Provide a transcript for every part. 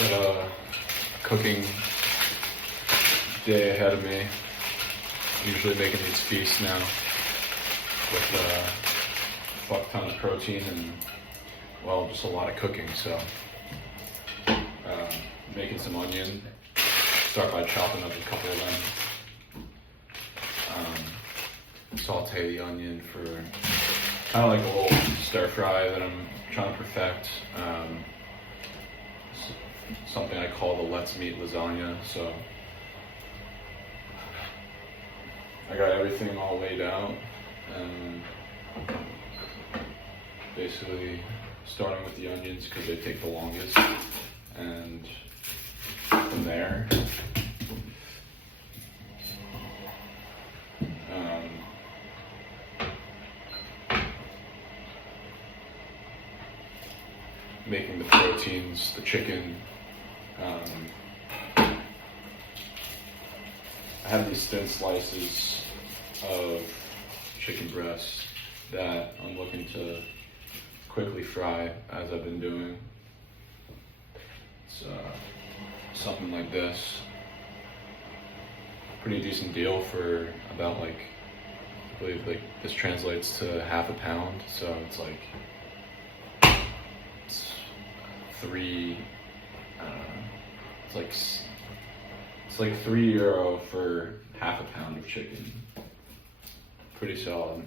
Got a cooking day ahead of me. Usually making these feasts now with a fuck ton of protein and, well, just a lot of cooking. So making some onion. Start by chopping up a couple of them. Saute the onion for kind of like a little stir fry that I'm trying to perfect. Something I call the let's meat lasagna. So I got everything all laid out, and basically starting with the onions because they take the longest, and from there making the proteins, the chicken. I have these thin slices of chicken breast that I'm looking to quickly fry, as I've been doing. It's something like this. Pretty decent deal for about I believe this translates to half a pound, so it's like €3 for half a pound of chicken. Pretty solid.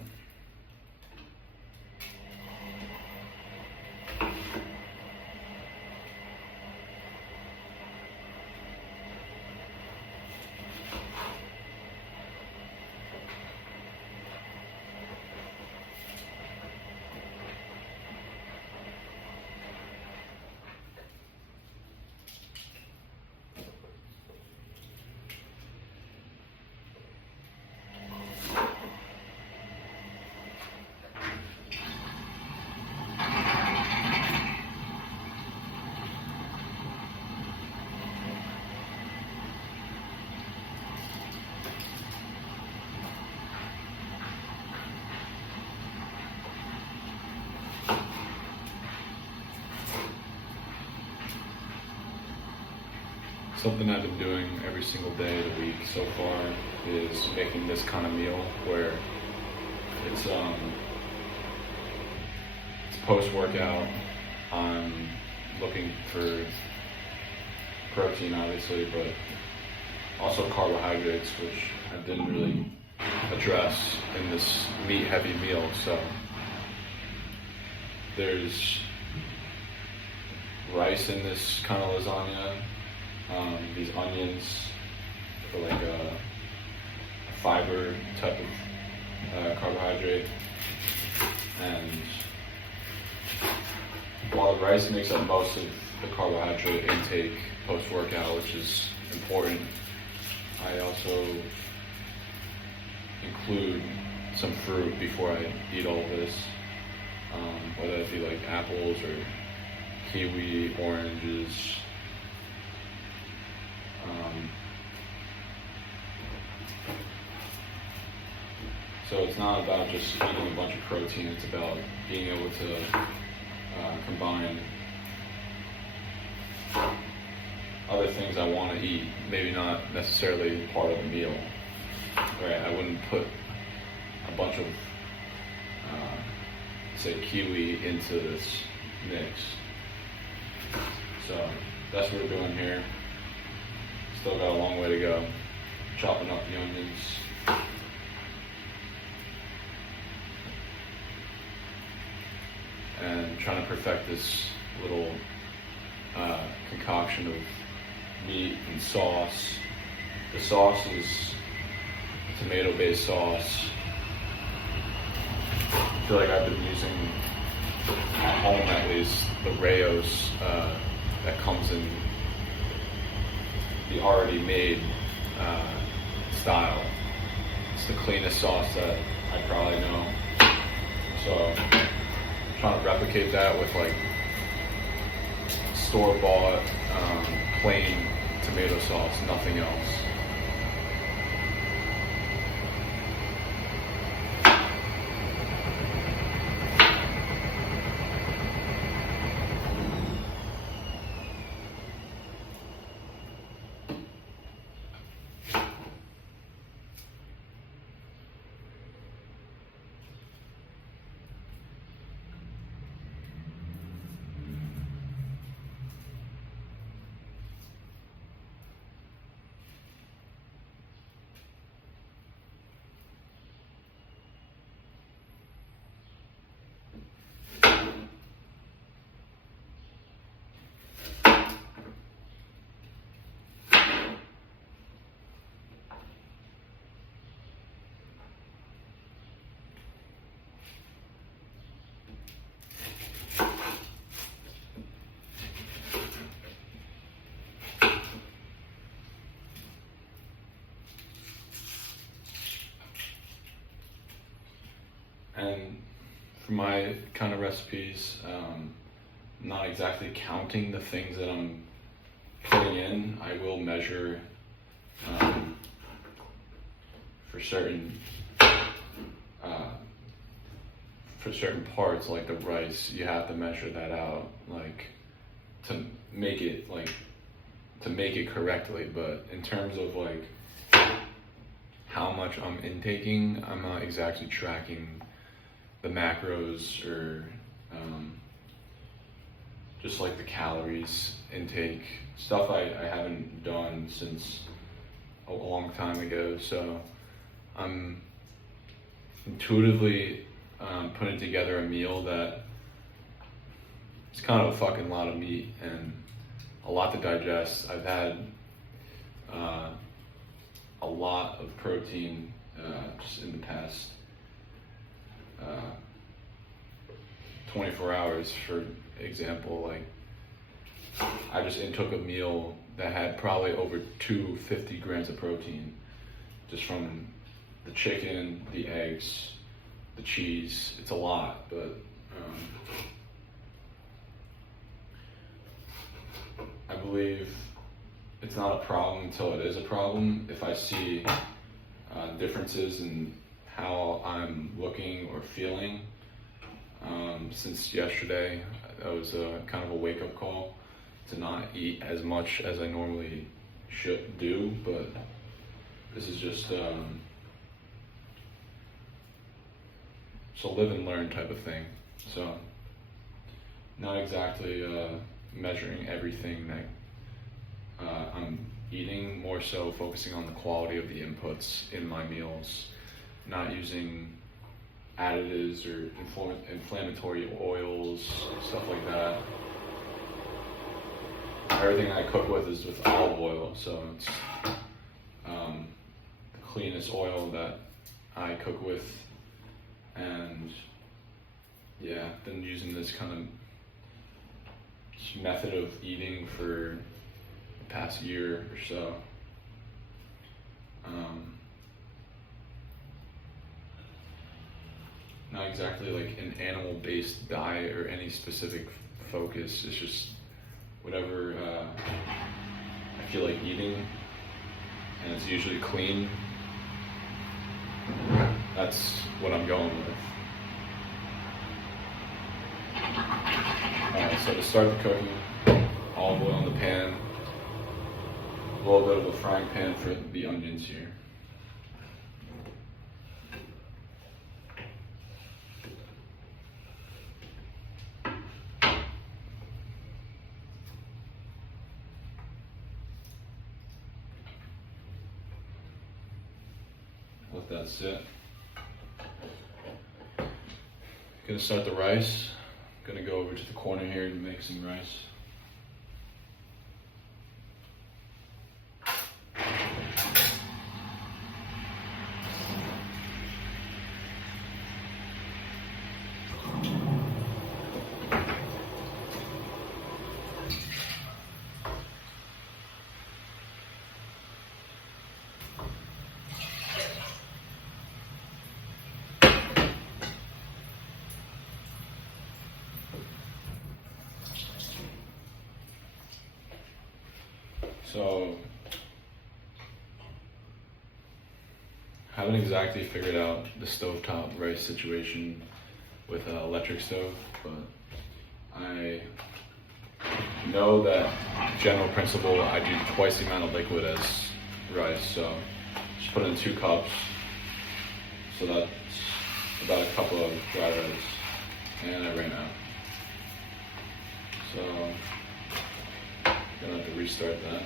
Something I've been doing every single day of the week so far is making this kind of meal where it's post-workout. I'm looking for protein, obviously, but also carbohydrates, which I didn't really address in this meat-heavy meal. So there's rice in this kind of lasagna. These onions for like a fiber type of carbohydrate, and while the rice makes up most of the carbohydrate intake post-workout, which is important, I also include some fruit before I eat all of this, whether it be like apples or kiwi, oranges. So it's not about just eating a bunch of protein, it's about being able to combine other things I want to eat, maybe not necessarily part of the meal. Right? I wouldn't put a bunch of, say, kiwi into this mix. So that's what we're doing here. Still got a long way to go. Chopping up the onions. And trying to perfect this little concoction of meat and sauce. The sauce is tomato-based sauce. I feel like I've been using, at home at least, the Rayo's that comes in the already made style. It's the cleanest sauce that I probably know. So I'm trying to replicate that with like store-bought plain tomato sauce, nothing else. And for my kind of recipes, not exactly counting the things that I'm putting in. I will measure for certain parts, like the rice. You have to measure that out, like to make it correctly. But in terms of like how much I'm intaking, I'm not exactly tracking the macros or just like the calories intake, stuff I haven't done since a long time ago. So I'm intuitively putting together a meal that it's kind of a fucking lot of meat and a lot to digest. I've had a lot of protein just in the past 24 hours, for example. Like, I just intook a meal that had probably over 250 grams of protein, just from the chicken, the eggs, the cheese. It's a lot, but I believe it's not a problem until it is a problem. If I see differences in how I'm looking or feeling, since yesterday, that was a kind of a wake-up call to not eat as much as I normally should do. But this is just it's a live and learn type of thing. So not exactly measuring everything that I'm eating, more so focusing on the quality of the inputs in my meals, not using additives or inflammatory oils, stuff like that. Everything I cook with is with olive oil, so it's the cleanest oil that I cook with. And yeah, I've been using this kind of method of eating for the past year or so. Not exactly like an animal-based diet or any specific focus. It's just whatever I feel like eating, and it's usually clean. That's what I'm going with. Alright, so to start the cooking, olive oil in the pan, a little bit of a frying pan for the onions here. Let that sit. Gonna start the rice. Gonna go over to the corner here to make some rice. So, haven't exactly figured out the stovetop rice situation with an electric stove, but I know that general principle, I do twice the amount of liquid as rice. So just put in 2 cups, so that's about a cup of dry rice, and I ran out. So gonna have to restart that.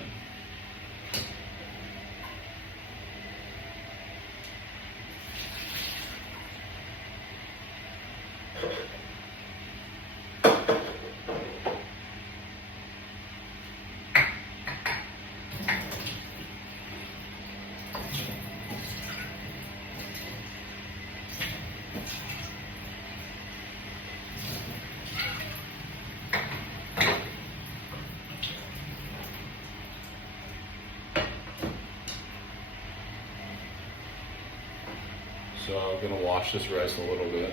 So I'm gonna wash this rice a little bit.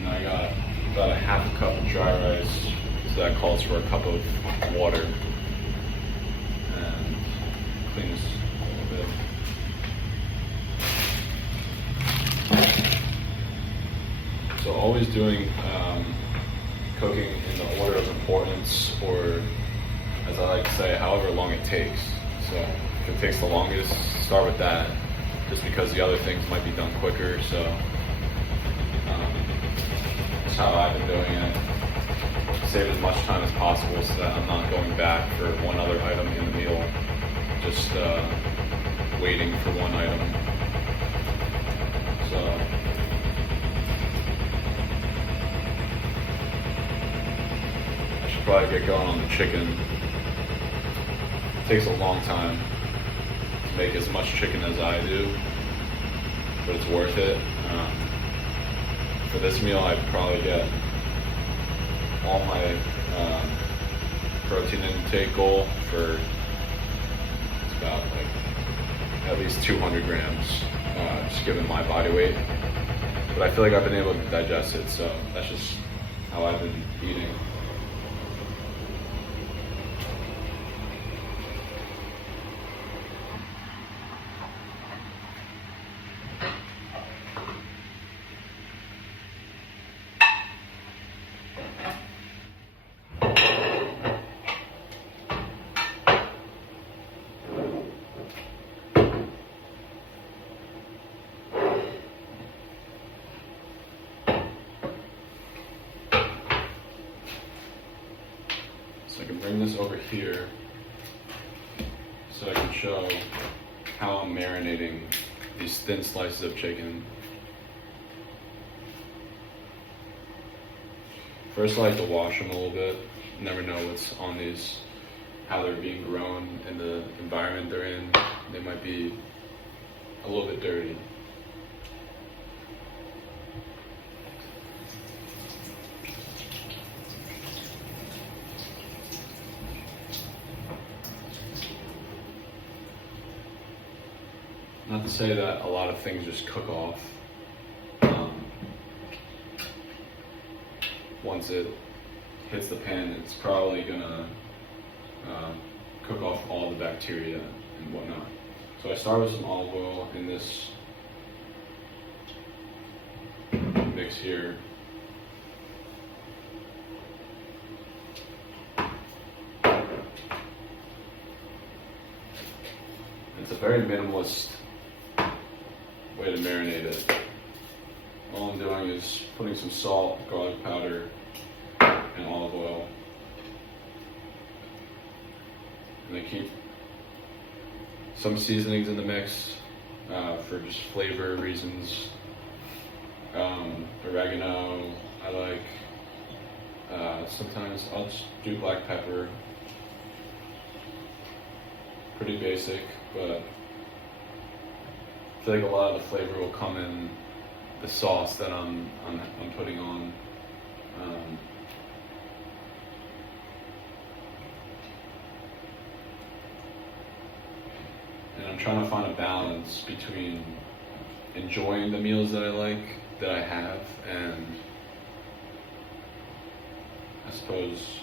And I got about a half a cup of dry rice, so that calls for a cup of water. And clean this a little bit. So always doing cooking in the order of importance, or as I like to say, however long it takes. So if it takes the longest, start with that, just because the other things might be done quicker. So that's how I've been doing it. Save as much time as possible so that I'm not going back for one other item in the meal, just waiting for one item. So I should probably get going on the chicken. It takes a long time to make as much chicken as I do, but it's worth it. For this meal, I'd probably get all my protein intake goal for it's about like at least 200 grams, just given my body weight. But I feel like I've been able to digest it, so that's just how I've been eating. So I can bring this over here so I can show how I'm marinating these thin slices of chicken. First, I like to wash them a little bit. You never know what's on these, how they're being grown in the environment they're in. They might be a little bit dirty. Not to say that a lot of things just cook off once it hits the pan. It's probably gonna cook off all the bacteria and whatnot. So I start with some olive oil in this mix here. It's a very minimalist way to marinate it. All I'm doing is putting some salt, garlic powder, and olive oil. And I keep some seasonings in the mix for just flavor reasons. Oregano, I like. Sometimes I'll just do black pepper. Pretty basic, but I feel like a lot of the flavor will come in the sauce that I'm putting on. And I'm trying to find a balance between enjoying the meals that I like, that I have, and I suppose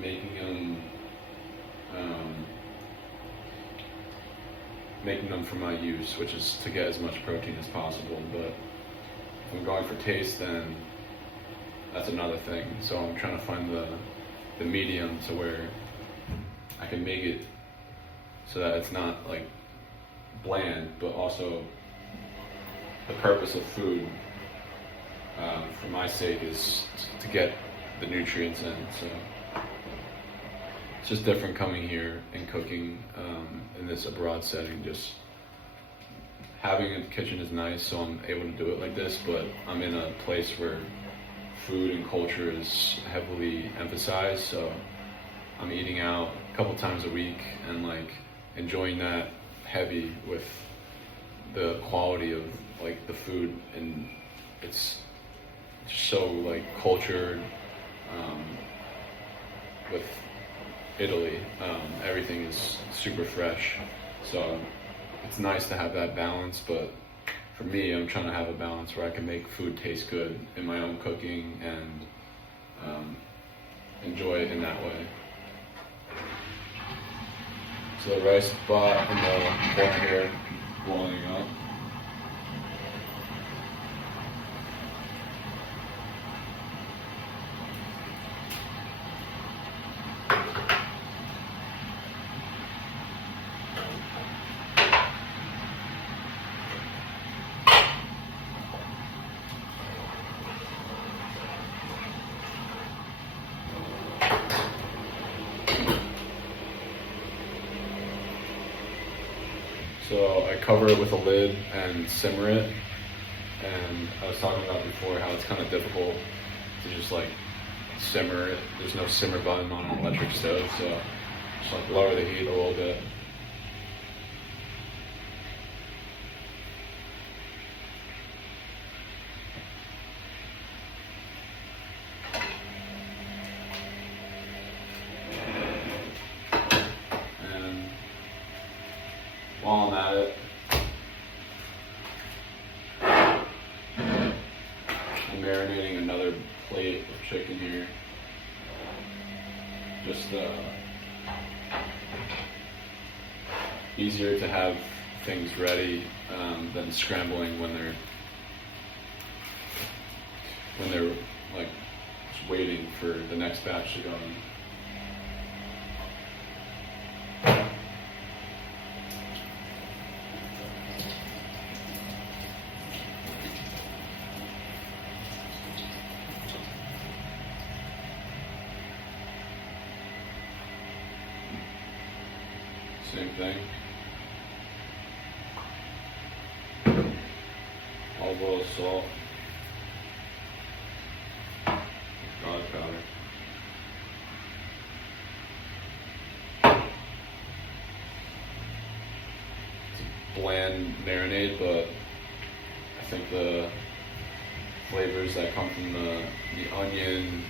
making them for my use, which is to get as much protein as possible. But if I'm going for taste, then that's another thing. So I'm trying to find the medium to where I can make it so that it's not like bland, but also the purpose of food for my sake is to get the nutrients in. So it's just different coming here and cooking in this abroad setting. Just having a kitchen is nice, so I'm able to do it like this, but I'm in a place where food and culture is heavily emphasized, so I'm eating out a couple times a week and like enjoying that heavy with the quality of like the food, and it's so like cultured with Italy. Everything is super fresh, so it's nice to have that balance, but for me, I'm trying to have a balance where I can make food taste good in my own cooking and enjoy it in that way. So the rice pot in the pot here, boiling up. So I cover it with a lid and simmer it. And I was talking about before how it's kind of difficult to just like simmer it. There's no simmer button on an electric stove, so just like lower the heat a little bit. While I'm at it, I'm marinating another plate of chicken here. Just easier to have things ready than scrambling when they're like just waiting for the next batch to go in. Same thing. Olive oil, salt, garlic powder. It's a bland marinade, but I think the flavors that come from the onion,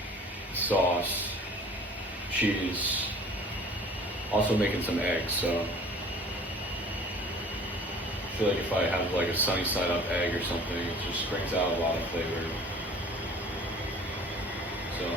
sauce, cheese, also making some eggs, so I feel like if I have like a sunny side up egg or something, it just brings out a lot of flavor. So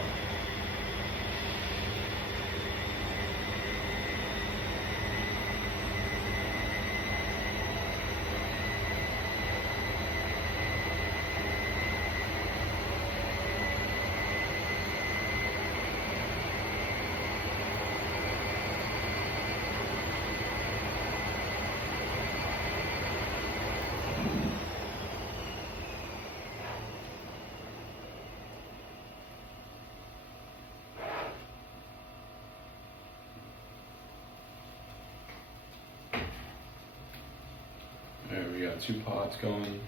there we got 2 pots going.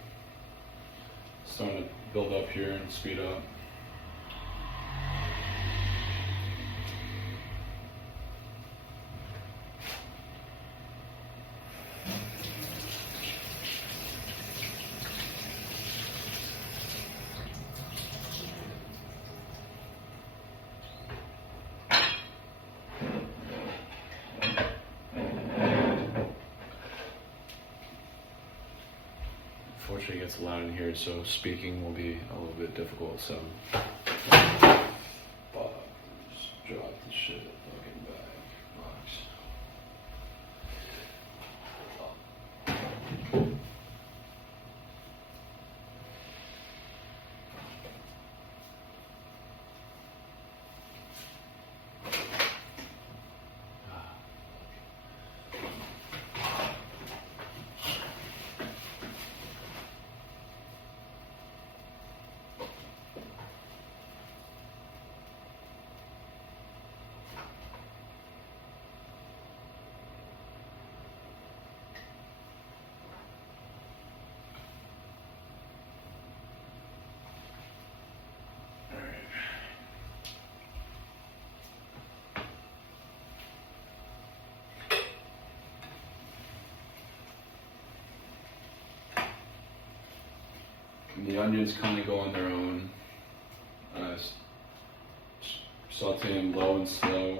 Starting to build up here and speed up. Unfortunately, it gets loud in here, so speaking will be a little bit difficult. So, just drop the shit fucking bag box. And the onions kind of go on their own. Saute them low and slow.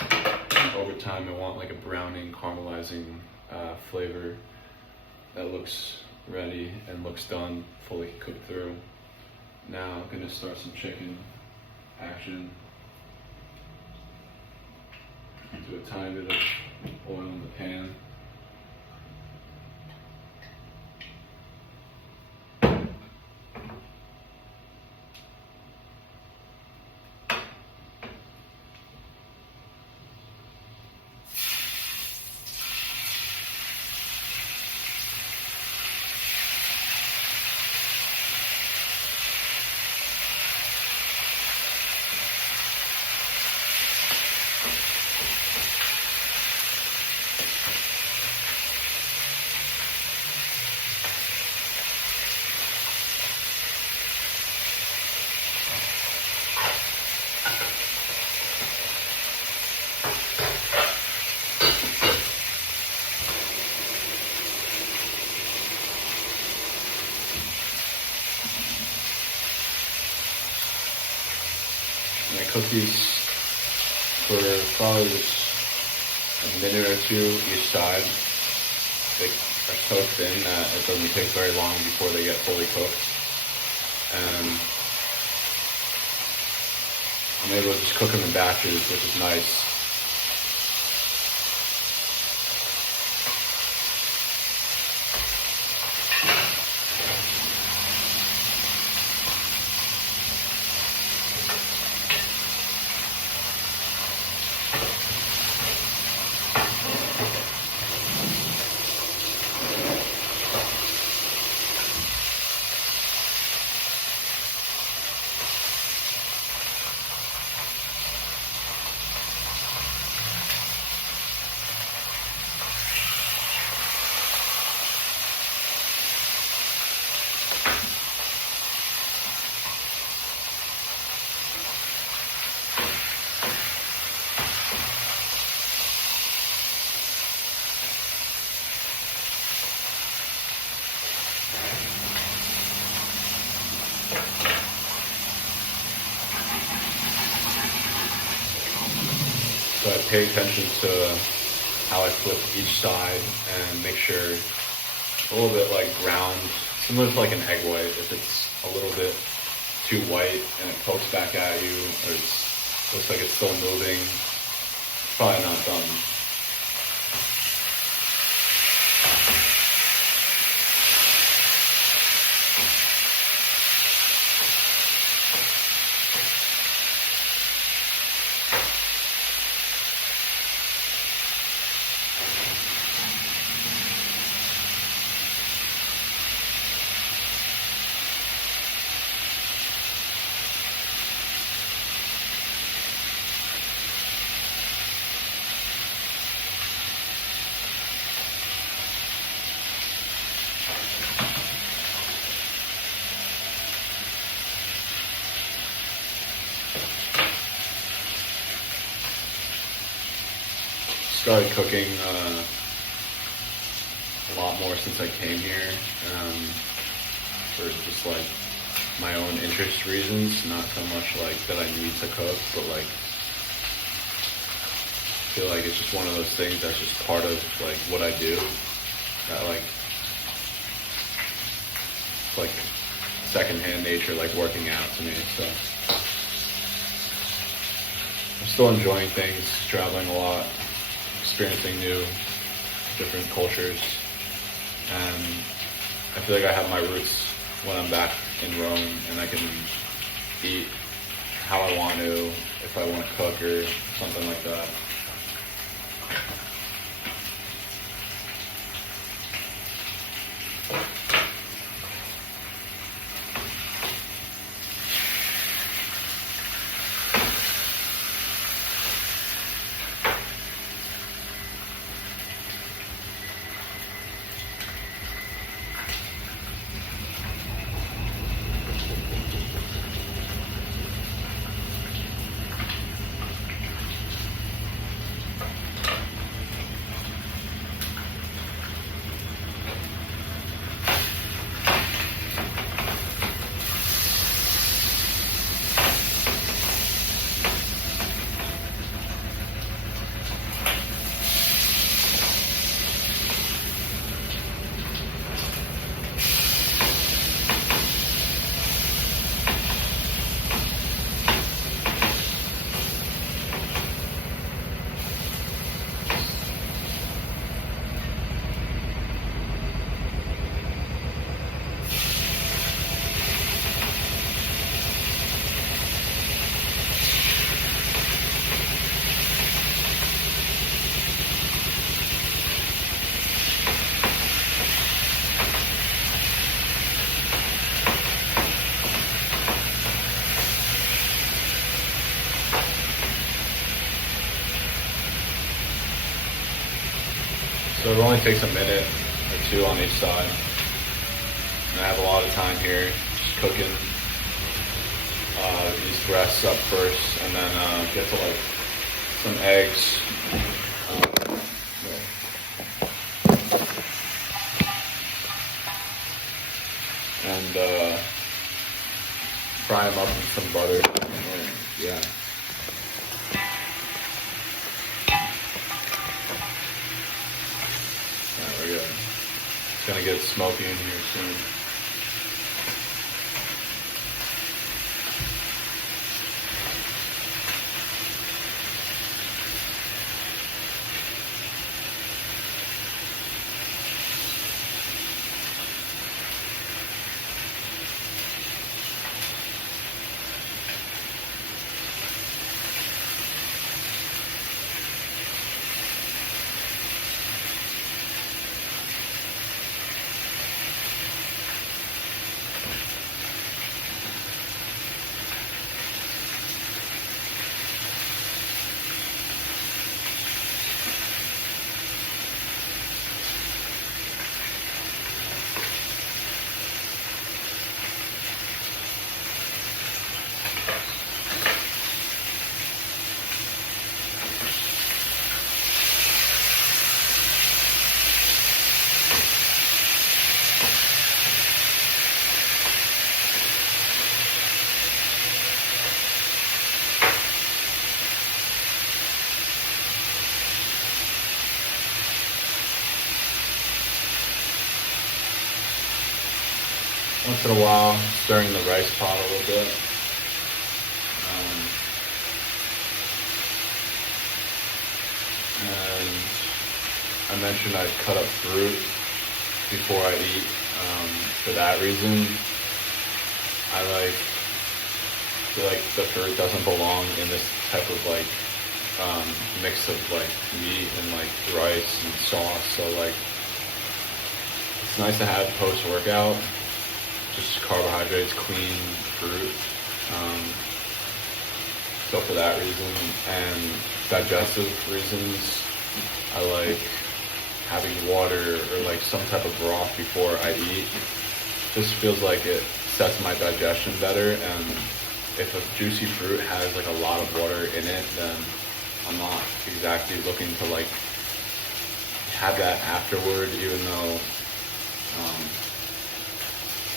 And over time, I want like a browning, caramelizing flavor that looks ready and looks done, fully cooked through. Now I'm gonna start some chicken action. Do a tiny bit of oil in the pan. And I cook these for probably just a minute or two each side. They are so thin that it doesn't take very long before they get fully cooked. And I'm able to just cook them in batches, which is nice. So I pay attention to how I flip each side and make sure it's a little bit like browned, similar to like an egg white. If it's a little bit too white and it pokes back at you, or it looks like it's still moving, it's probably not done. Started cooking a lot more since I came here, for just like my own interest reasons, not so much like that I need to cook, but like I feel like it's just one of those things that's just part of like what I do, that like it's like secondhand nature, like working out to me. So I'm still enjoying things, traveling a lot, experiencing new, different cultures, and I feel like I have my roots when I'm back in Rome, and I can eat how I want to, if I want to cook or something like that. So it only takes a minute or two on each side. And I have a lot of time here just cooking these breasts up first, and then get to like some eggs. And fry them up in some butter. Yeah. There we go. It's gonna get smoky in here soon. Once in a while, stirring the rice pot a little bit. And I mentioned I cut up fruit before I eat. For that reason, I feel like the fruit doesn't belong in this type of mix of meat and rice and sauce. So it's nice to have post-workout. Just carbohydrates, clean fruit. So for that reason, and digestive reasons, I like having water or some type of broth before I eat. This feels like it sets my digestion better, and if a juicy fruit has a lot of water in it, then I'm not exactly looking to have that afterward, even though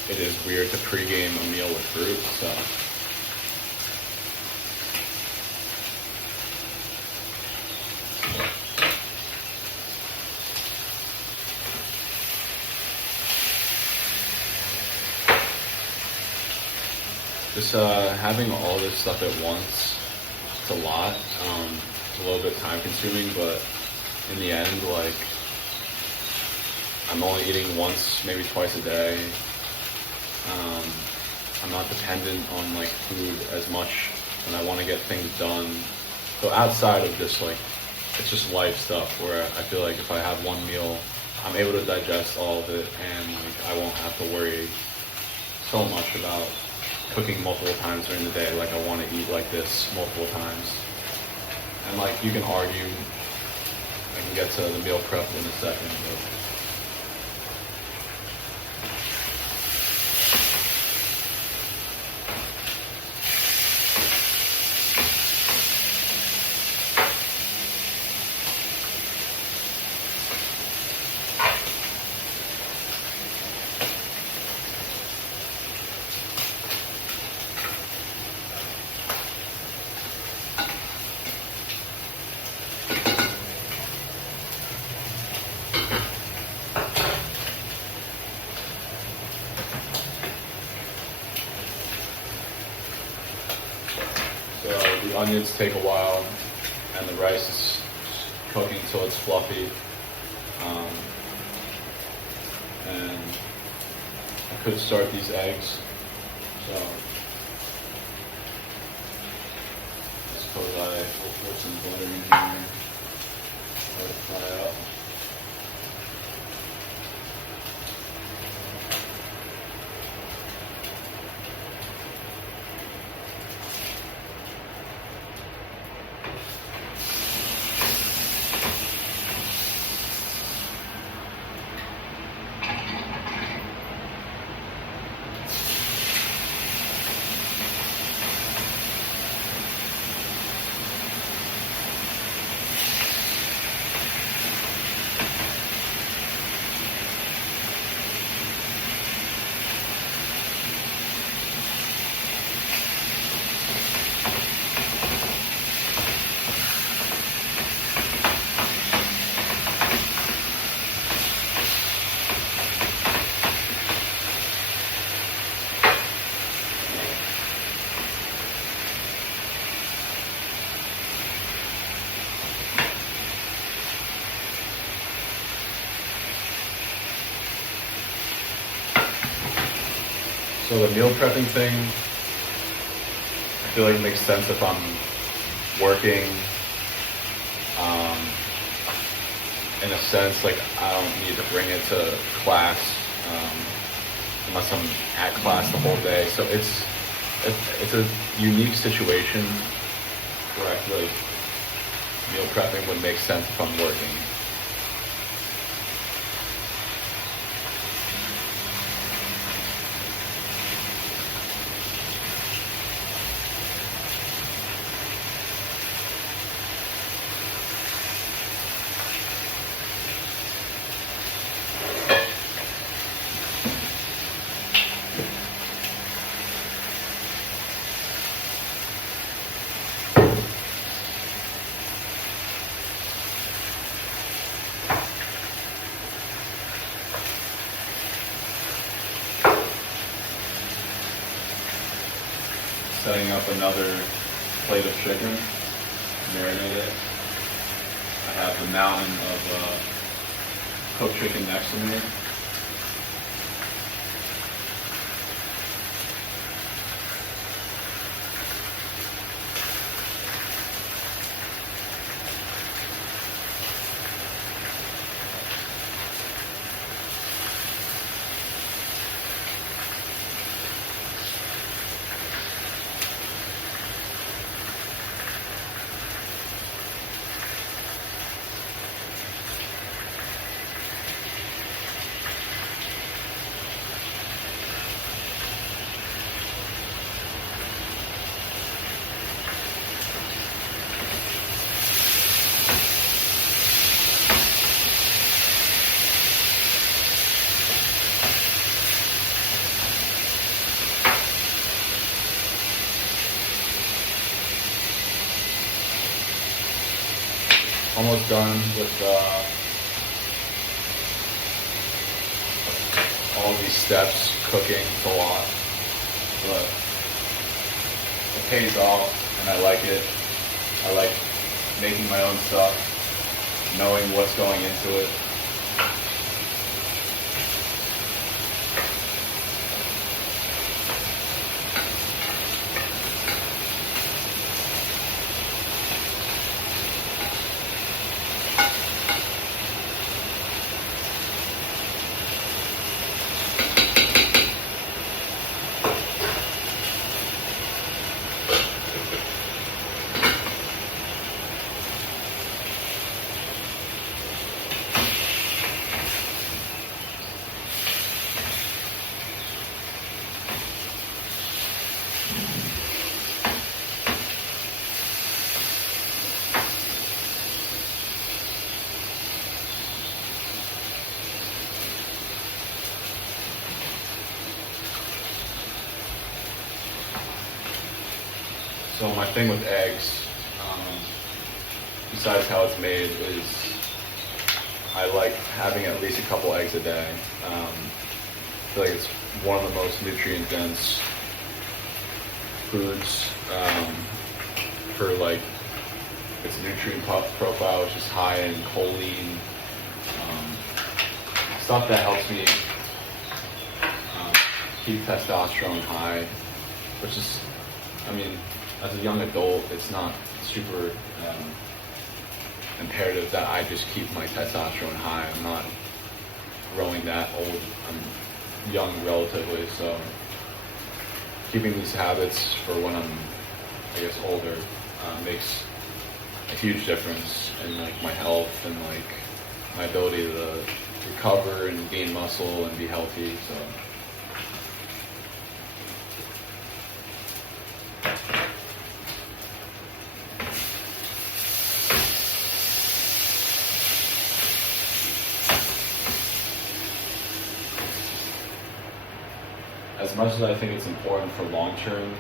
it is weird to pregame a meal with fruit, so. Just having all this stuff at once, it's a lot. It's a little bit time consuming, but in the end, I'm only eating once, maybe twice a day. I'm not dependent on food as much when I want to get things done. So outside of just it's just life stuff where I feel like if I have one meal, I'm able to digest all of it, and I won't have to worry so much about cooking multiple times during the day. I want to eat this multiple times. And you can argue, I can get to the meal prep in a second, but the onions take a while, and the rice is cooking until it's fluffy. And I could start these eggs, so I suppose I will put some butter in here, let it fry up. So the meal prepping thing, I feel like it makes sense if I'm working. In a sense, like I don't need to bring it to class unless I'm at class the whole day. So it's a unique situation where I feel like meal prepping would make sense if I'm working. Setting up another plate of chicken, marinate it. I have the mountain of cooked chicken next to me. Almost done with all these steps, cooking. It's a lot, but it pays off and I like it. I like making my own stuff, knowing what's going into it. So my thing with eggs, besides how it's made, is I like having at least a couple eggs a day. I feel like it's one of the most nutrient-dense foods for like its nutrient profile, which is high in choline, stuff that helps me keep testosterone high, which is, I mean, as a young adult, it's not super imperative that I just keep my testosterone high. I'm not growing that old. I'm young relatively, so keeping these habits for when I'm, I guess, older makes a huge difference in like my health and like my ability to recover and gain muscle and be healthy. So. As much as I think it's important for long term,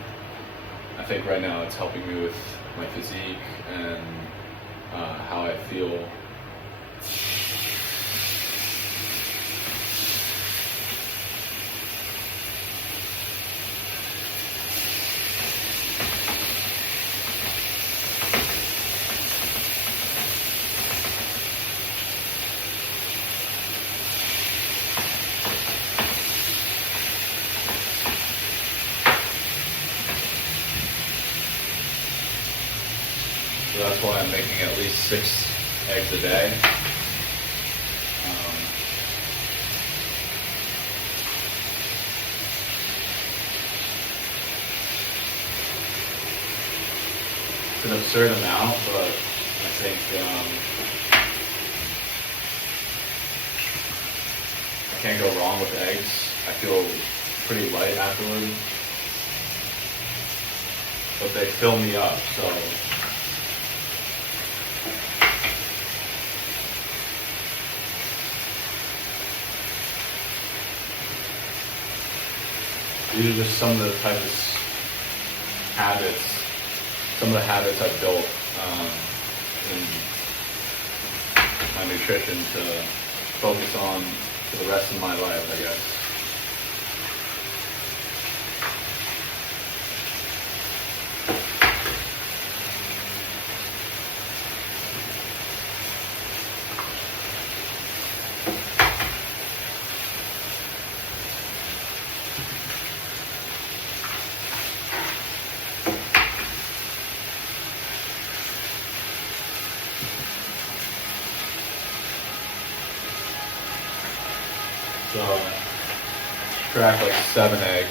I think right now it's helping me with my physique and how I feel. So that's why I'm making at least 6 eggs a day. It's an absurd amount, but I think I can't go wrong with eggs. I feel pretty light afterwards, but they fill me up, so these are just some of the types of habits, some of the habits I've built in my nutrition to focus on for the rest of my life, I guess. So, crack like 7 eggs.